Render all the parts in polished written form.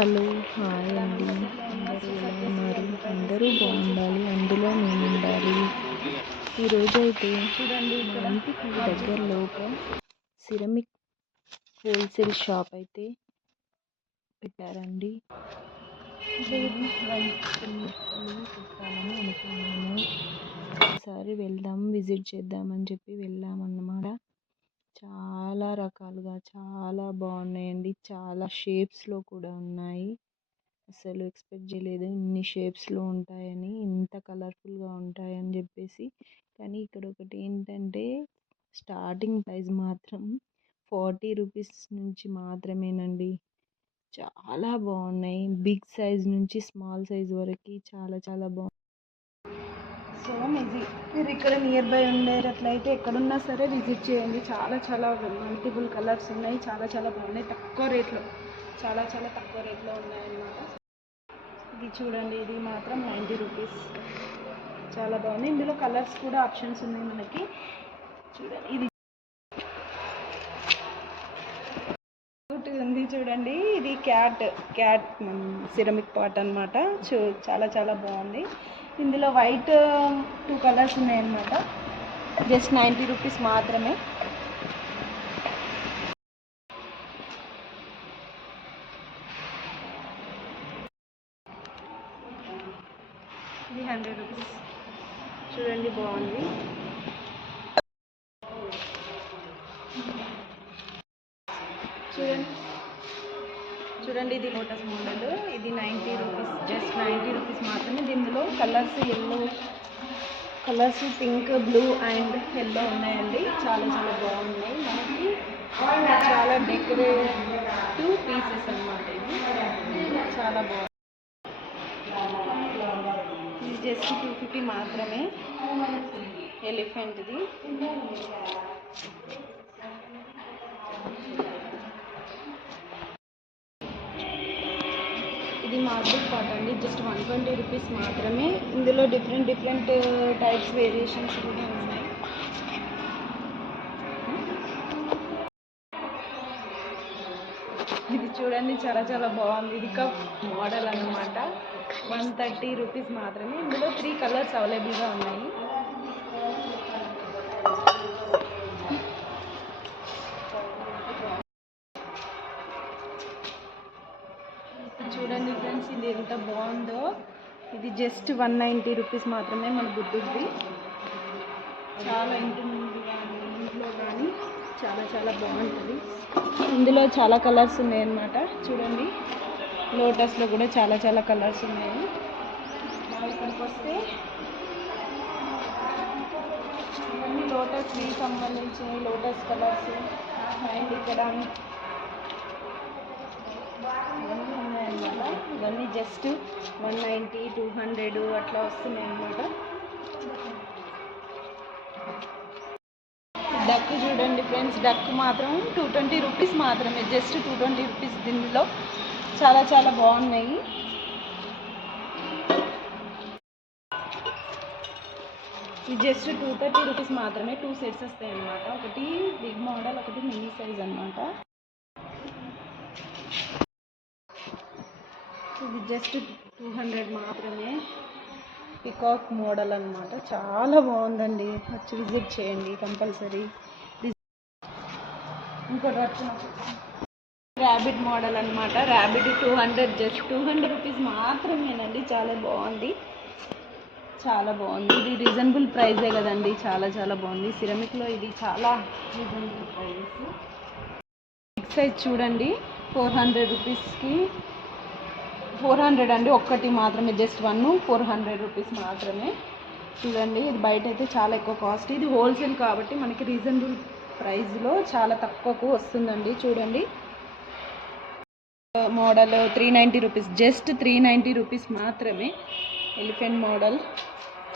Hello hi అండి, అందరూ ఎలా ఉన్నారు? అందరూ బాగుండాలి, అందులో మేము ఉండాలి. ఈరోజైతే మా ఇంటికి దగ్గరలో ఒక సిరమిక్ హోల్సేల్ షాప్ అయితే పెట్టారండి. నేను కొన్ని బట్టలు పెట్టాలని అనుకున్నాను. ఒకసారి వెళ్దాం, విజిట్ చేద్దామని చెప్పి వెళ్ళామన్నమాట. చాలా రకాలుగా చాలా బాగున్నాయండి. చాలా షేప్స్లో కూడా ఉన్నాయి. అసలు ఎక్స్పెక్ట్ చేయలేదు ఇన్ని షేప్స్లో ఉంటాయని, ఇంత కలర్ఫుల్గా ఉంటాయని చెప్పేసి. కానీ ఇక్కడ ఒకటి ఏంటంటే స్టార్టింగ్ ప్రైస్ మాత్రం 40 రూపీస్ నుంచి మాత్రమేనండి. చాలా బాగున్నాయి. బిగ్ సైజ్ నుంచి స్మాల్ సైజ్ వరకు చాలా చాలా బాగుంది. సో మీరు ఇక్కడ నియర్ బై ఉండేటట్లయితే ఎక్కడున్నా సరే విజిట్ చేయండి. చాలా చాలా మల్టిపుల్ కలర్స్ ఉన్నాయి. చాలా చాలా బాగున్నాయి. తక్కువ రేట్లో, చాలా చాలా తక్కువ రేట్లో ఉన్నాయన్నమాట. ఇది చూడండి, ఇది మాత్రం 90 రూపీస్. చాలా బాగుంది. ఇందులో కలర్స్ కూడా ఆప్షన్స్ ఉన్నాయి మనకి. చూడండి, ఇది ఉంది చూడండి. ఇది క్యాట్ సిరమిక్ పాట్ అనమాట. చాలా చాలా బాగుంది. ఇందులో వైట్ 2 కలర్స్ ఉన్నాయన్నమాట. జస్ట్ 90 రూపీస్ మాత్రమే. ఇది 100 రూపీస్. చూడండి, బాగుంది. చూడండి, ఇది లోటస్ మోడల్. ఇది 90 రూపీస్, జస్ట్ 90 రూపీస్ మాత్రమే. దీనిలో colours yellow colours, pink, blue and yellow ఉన్నాయండి. చాలా చాలా బాగున్నాయి. మనకి చాలా డెకరేటివ్ పీసెస్ అన్నమాట. ఇది చాలా బాగుంది. ఇది జస్ట్ 250 మాత్రమే. ఎలిఫెంట్ది. ఇది మార్బుల్ పాట్ అండి. జస్ట్ 120 రూపీస్ మాత్రమే. ఇందులో డిఫరెంట్ టైప్స్ వేరియేషన్స్ కూడా ఉన్నాయి. ఇది చూడండి, చాలా చాలా బాగుంది. ఇది కప్ మోడల్ అన్నమాట. 130 రూపీస్ మాత్రమే. ఇందులో 3 కలర్స్ అవైలబుల్గా ఉన్నాయి. చూడండి ఫ్రెండ్స్, ఇది ఎంత బాగుందో. ఇది జస్ట్ 190 రూపీస్ మాత్రమే. మన బుద్ధుడిది. చాలా ఇంట్లో కానీ చాలా చాలా బాగుంటుంది. ఇందులో చాలా కలర్స్ ఉన్నాయన్నమాట. చూడండి, లోటస్లో కూడా చాలా చాలా కలర్స్ ఉన్నాయి. ఇక్కడికి వస్తే ఇవన్నీ లోటస్కి సంబంధించిన లోటస్ కలర్స్ అండ్ ఇక్కడ ఇవన్నీ ఉన్నాయన్నమాట. ఇవన్నీ జస్ట్ 190, 200 అట్లా వస్తున్నాయి అన్నమాట. డక్ చూడండి ఫ్రెండ్స్, డక్ మాత్రం 220 రూపీస్ మాత్రమే. Just 220 rupees. దీనిలో చాలా చాలా బాగున్నాయి. ఇది జస్ట్ 230 రూపీస్ మాత్రమే. 2 సెట్స్ వస్తాయి అన్నమాట. ఒకటి బిగ్ మోడల్, ఒకటి మినీ సైజ్ అన్నమాట. ఇది జస్ట్ 200 మాత్రమే. పికాక్ మోడల్ అన్నమాట. చాలా బాగుందండి. వచ్చి విజిట్ చేయండి కంపల్సరీ. ఇంకోటి ర్యాబిట్ మోడల్ అన్నమాట. ర్యాబిట్ 200, జస్ట్ 200 రూపీస్ మాత్రమేనండి. చాలా బాగుంది, చాలా బాగుంది. ఇది రీజనబుల్ ప్రైజే కదండి. చాలా చాలా బాగుంది. సిరమిక్లో ఇది చాలా రీజనబుల్ ప్రైజెస్. బిగ్ సైజ్ చూడండి, 400 రూపీస్కి 400 అండి. ఒక్కటి మాత్రమే, జస్ట్ 400 రూపీస్ మాత్రమే. చూడండి, ఇది బయట అయితే చాలా ఎక్కువ కాస్ట్. ఇది హోల్సేల్ కాబట్టి మనకి రీజనబుల్ ప్రైస్లో చాలా తక్కువకు వస్తుందండి. చూడండి, మోడల్ 390 రూపీస్, జస్ట్ 390 రూపీస్ మాత్రమే. ఎలిఫెంట్ మోడల్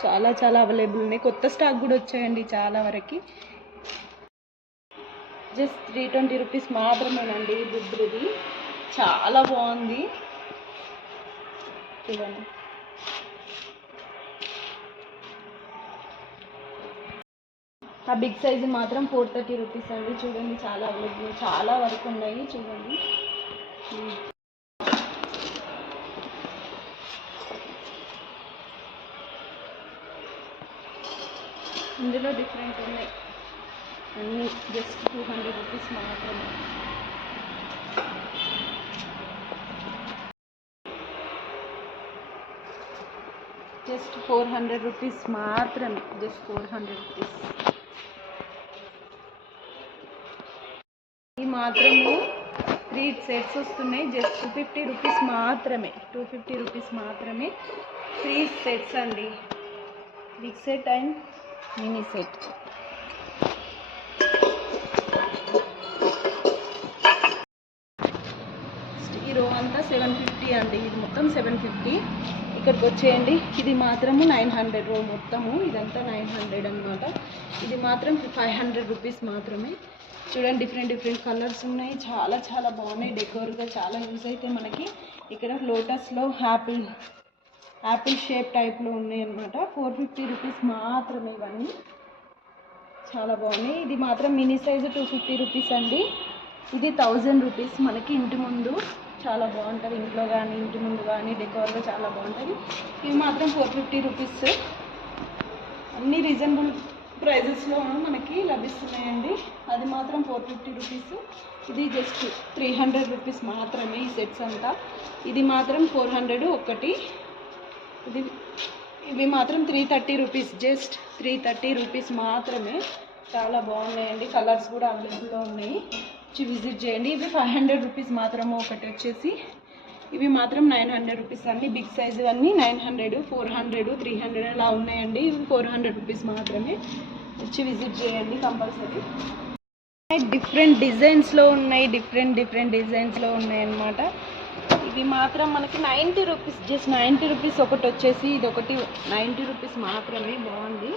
చాలా చాలా అవైలబుల్ ఉన్నాయి. కొత్త స్టాక్ కూడా వచ్చాయండి చాలా వరకు. జస్ట్ 320 రూపీస్ మాత్రమేనండి. బుద్ధుడిది చాలా బాగుంది. చూడండి, ఆ బిగ్ సైజు మాత్రం 430 రూపీస్ అండి. చూడండి, చాలా అవైలబుల్, చాలా వరకు ఉన్నాయి. చూడండి, ఇందులో డిఫరెంట్ ఉన్నాయి అన్నీ. జస్ట్ 200 రూపీస్ మాత్రమే. జస్ట్ 400 రూపీస్ మాత్రమే. Just 400 rupees. ఈ మాత్రము 3 సెట్స్ వస్తున్నాయి. జస్ట్ 250 రూపీస్ మాత్రమే. 250 రూపీస్ మాత్రమే. 3 సెట్స్ అండి. Big set and mini set. ఈ రో అంతా 750 అండి. ఇది మొత్తం 750. ఇక్కడికి వచ్చేయండి. ఇది మాత్రము 900 రో మొత్తము. ఇదంతా 900 అనమాట. ఇది మాత్రం 500 రూపీస్ మాత్రమే. చూడండి డిఫరెంట్ కలర్స్ ఉన్నాయి. చాలా చాలా బాగున్నాయి. డెకోర్గా చాలా యూజ్ అయితే మనకి. ఇక్కడ లోటస్లో యాపిల్ షేప్ టైప్లో ఉన్నాయి అనమాట. 450 రూపీస్ మాత్రమే ఇవన్నీ. చాలా బాగున్నాయి. ఇది మాత్రం మినీ సైజు 250 రూపీస్ అండి. ఇది 1000 రూపీస్. మనకి ఇంటి ముందు చాలా బాగుంటుంది. ఇంట్లో కానీ ఇంటి ముందు కానీ డెకోర్గా చాలా బాగుంటుంది. ఇవి మాత్రం 450 రూపీస్. అన్నీ రీజనబుల్ ప్రైజెస్లో మనకి లభిస్తున్నాయండి. అది మాత్రం 450 రూపీస్. ఇది జస్ట్ 300 రూపీస్ మాత్రమే ఈ సెట్స్ అంతా. ఇది మాత్రం 400 ఒకటి. ఇవి మాత్రం 330 రూపీస్. జస్ట్ 330 రూపీస్ మాత్రమే. చాలా బాగున్నాయండి. కలర్స్ కూడా అవైలబుల్లో ఉన్నాయి. వచ్చి విజిట్ చేయండి. ఇవి 500 రూపీస్ మాత్రము ఒకటి వచ్చేసి. ఇవి మాత్రం 900 రూపీస్. అన్నీ బిగ్ సైజు అన్నీ 900, 400, 300 అలా ఉన్నాయండి. ఇవి 400 రూపీస్ మాత్రమే. వచ్చి విజిట్ చేయండి కంపల్సరీ. డిఫరెంట్ డిజైన్స్లో ఉన్నాయి. డిఫరెంట్ డిజైన్స్లో ఉన్నాయి అన్నమాట. ఇవి మాత్రం మనకి 90 రూపీస్. జస్ట్ 90 రూపీస్ ఒకటి వచ్చేసి. ఇది ఒకటి 90 రూపీస్ మాత్రమే. బాగుంది.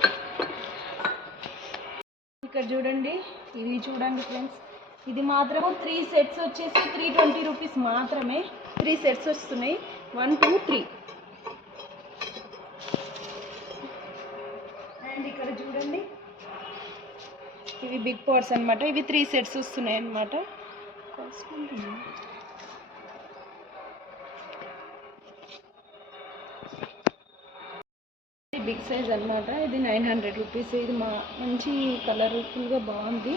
ఇక్కడ చూడండి. ఇవి చూడండి ఫ్రెండ్స్. ఇది మాత్రము 3 సెట్స్ వచ్చేసి 320 రూపీస్ మాత్రమే. 3 సెట్స్ వస్తున్నాయి. 1, 2, 3. అండ్ ఇక్కడ చూడండి. ఇవి బిగ్ పాట్స్ అనమాట. ఇవి 3 సెట్స్ వస్తున్నాయి అనమాట. బిగ్ సైజ్ అనమాట. ఇది 900 రూపీస్. ఇది మంచి కలర్ఫుల్గా బాగుంది.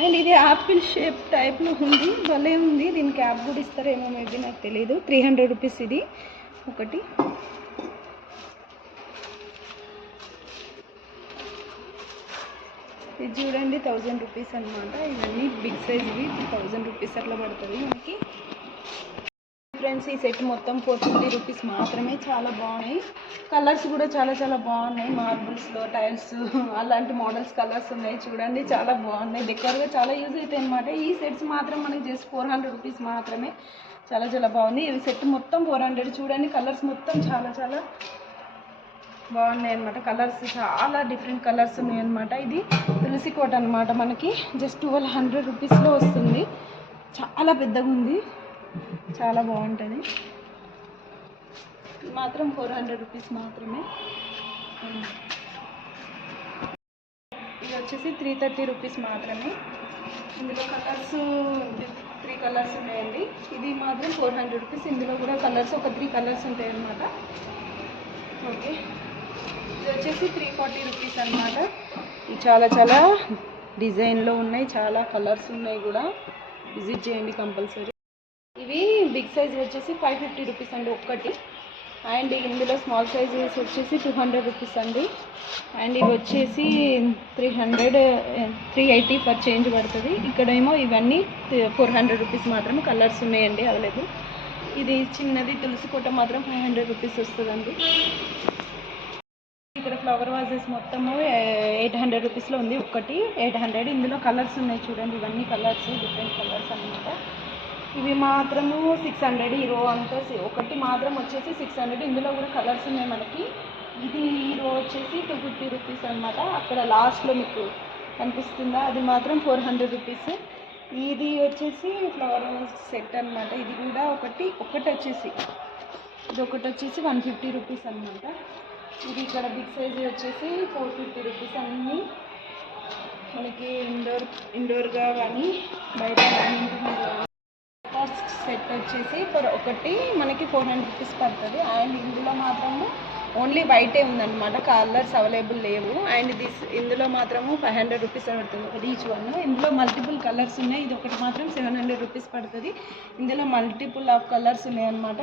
అండ్ ఇది యాపిల్ షేప్ టైప్లో ఉంది. భలే ఉంది. దీనికి క్యాప్ కూడా ఇస్తారేమో మేబీ, నాకు తెలియదు. 300 రూపీస్ ఇది ఒకటి. ఇది చూడండి 1000 రూపీస్ అనమాట. ఇవన్నీ బిగ్ సైజ్వి 1000 రూపీస్ అట్లా పడుతుంది మనకి. ఫ్రెండ్స్ ఈ సెట్ మొత్తం 450 రూపీస్ మాత్రమే. చాలా బాగున్నాయి. కలర్స్ కూడా చాలా చాలా బాగున్నాయి. మార్బుల్స్లో టైల్స్ అలాంటి మోడల్స్ కలర్స్ ఉన్నాయి. చూడండి చాలా బాగున్నాయి. డెకోర్గా చాలా యూజ్ అవుతాయి అనమాట. ఈ సెట్స్ మాత్రం మనకి జస్ట్ 400 రూపీస్ మాత్రమే. చాలా చాలా బాగుంది. ఈ సెట్ మొత్తం 400. చూడండి కలర్స్ మొత్తం చాలా చాలా బాగున్నాయి అనమాట. కలర్స్ చాలా డిఫరెంట్ కలర్స్ ఉన్నాయి అనమాట. ఇది తులసి కోట అనమాట. మనకి జస్ట్ 1200 రూపీస్లో వస్తుంది. చాలా పెద్దగా ఉంది. చాలా బాగుంటుంది. మాత్రం 400 రూపీస్ మాత్రమే. ఇది వచ్చేసి 330 రూపీస్ మాత్రమే. ఇందులో కలర్స్ 3 కలర్స్ ఉన్నాయండి. ఇది మాత్రం 400 రూపీస్. ఇందులో కూడా కలర్స్ ఒక 3 కలర్స్ ఉంటాయి అన్నమాట. ఓకే. ఇది వచ్చేసి 340 రూపీస్ అనమాట. ఇది చాలా చాలా డిజైన్లో ఉన్నాయి. చాలా కలర్స్ ఉన్నాయి కూడా. విజిట్ చేయండి కంపల్సరీ. ఇవి బిగ్ సైజ్ వచ్చేసి 550 రూపీస్ అండి ఒక్కటి. అండ్ ఇందులో స్మాల్ సైజ్ వచ్చేసి 200 రూపీస్ అండి. అండ్ ఇవి వచ్చేసి 380 ఫర్ చేంజ్ పడుతుంది. ఇక్కడేమో ఇవన్నీ 400 రూపీస్ మాత్రమే. కలర్స్ ఉన్నాయండి అవైలబుల్. ఇది చిన్నది తులసి కోట మాత్రం 500 రూపీస్ వస్తుందండి. ఇక్కడ ఫ్లవర్ వాజెస్ మొత్తము 800 రూపీస్లో ఉంది ఒక్కటి. 800. ఇందులో కలర్స్ ఉన్నాయి చూడండి. ఇవన్నీ కలర్స్ డిఫరెంట్ కలర్స్ అన్నమాట. ఇవి మాత్రము 600. ఈ రో అంతా ఒకటి మాత్రం వచ్చేసి 600. ఇందులో కూడా కలర్స్ ఉన్నాయి మనకి. ఇది ఈ రో వచ్చేసి 250 రూపీస్ అనమాట. అక్కడ లాస్ట్లో మీకు కనిపిస్తుందా, అది మాత్రం 400 రూపీస్. ఇది వచ్చేసి ఫ్లవర్ సెట్ అనమాట. ఇది కూడా ఒకటి వచ్చేసి ఇది ఒకటి వచ్చేసి 150 రూపీస్ అనమాట. ఇది ఇక్కడ బిగ్ సైజ్ వచ్చేసి 450 రూపీస్. అన్నీ మనకి ఇండోర్గా కానీ బయట కానీ ఫస్ట్ సెట్ వచ్చేసి ఒకటి మనకి 400 రూపీస్ పడుతుంది. అండ్ ఇందులో మాత్రము ఓన్లీ వైటే ఉందన్నమాట, కలర్స్ అవైలబుల్ లేవు. అండ్ ఇందులో మాత్రము 500 రూపీస్ పడుతుంది ఈచ్ వన్. ఇందులో మల్టిపుల్ కలర్స్ ఉన్నాయి. ఇది ఒకటి మాత్రం 700 రూపీస్ పడుతుంది. ఇందులో మల్టిపుల్ ఆఫ్ కలర్స్ ఉన్నాయి అన్నమాట.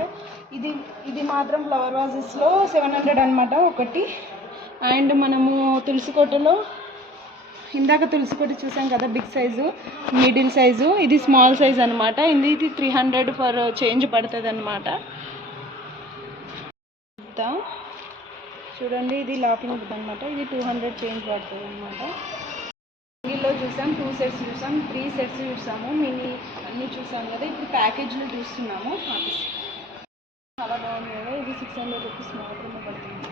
ఇది మాత్రం ఫ్లవర్ వాజెస్లో 700 అనమాట ఒకటి. అండ్ మనము తులసికోటలో ఇందాక తులసికోట చూసాం కదా, బిగ్ సైజు, మిడిల్ సైజు, ఇది స్మాల్ సైజ్ అనమాట. ఇది 300 ఫర్ చేంజ్ పడుతుంది అనమాట. చూడండి, ఇది లాఫింగ్ బుద్ధ అనమాట. ఇది 200 చేంజ్ పడుతుంది అనమాట. సింగిల్లో చూసాం, 2 సెట్స్ చూసాం, 3 సెట్స్ చూసాము, మినీ అన్నీ చూసాం కదా. ఇప్పుడు ప్యాకేజ్లు చూస్తున్నాము. చాలా బాగుంది కదా. ఇది 600 రూపీస్ మాత్రమే పడుతుంది.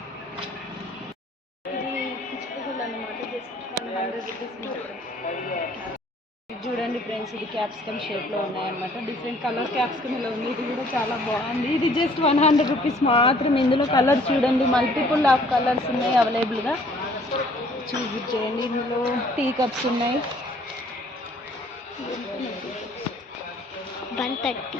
ఇది పిచ్చుకలు అనమాట, జస్ట్ 100 రూపీస్ మాత్రమే. చూడండి ఫ్రెండ్స్, ఇది క్యాప్సికమ్ షేప్లో ఉన్నాయన్నమాట. డిఫరెంట్ కలర్ క్యాప్సికమ్ ఇలా ఉంది. ఇది కూడా చాలా బాగుంది. ఇది జస్ట్ 100 రూపీస్ మాత్రం. ఇందులో కలర్ చూడండి, మల్టిపుల్ ఆఫ్ కలర్స్ ఉన్నాయి అవైలబుల్గా. చూస్ చేయండి. ఇందులో టీ కప్స్ ఉన్నాయి. 130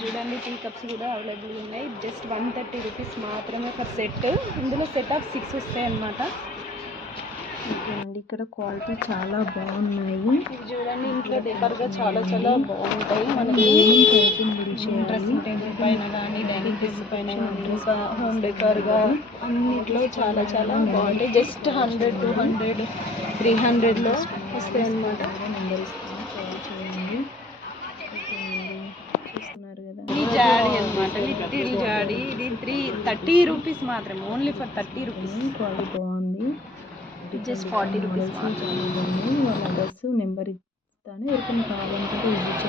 చూడండి, టీ కప్స్ కూడా అవైలబుల్ ఉన్నాయి. జస్ట్ 130 రూపీస్ మాత్రమే ఫర్ సెట్. ఇందులో సెట్ ఆఫ్ 6 వస్తాయి అన్నమాట. ఓకే అండి, ఇక్కడ క్వాలిటీ చాలా బాగున్నాయి. ఇవి చూడండి, ఇంట్లో డెకర్గా చాలా చాలా బాగుంటాయి. మనకి డ్రెస్సింగ్ టేబుల్ పైన కానీ, డైనింగ్ టేబుల్ పైన కానీ, ఇంకా హోమ్ డెకర్గా అన్నిట్లో చాలా చాలా బాగుంటాయి. జస్ట్ 100, 200, 300లో వస్తాయి అన్నమాట. చూస్తున్నారు కదా, ఈ జాడీ అనమాట, లిటిల్ జాడీ. ఇది 30 రూపీస్ మాత్రమే, ఓన్లీ ఫర్ 30 రూపీస్. క్వాలిటీ బాగుంది. Just 40 rupees. వాళ్ళ అడ్రస్ నెంబర్ ఇస్తాను, ఎవరికైనా కావాలంటే విజిట్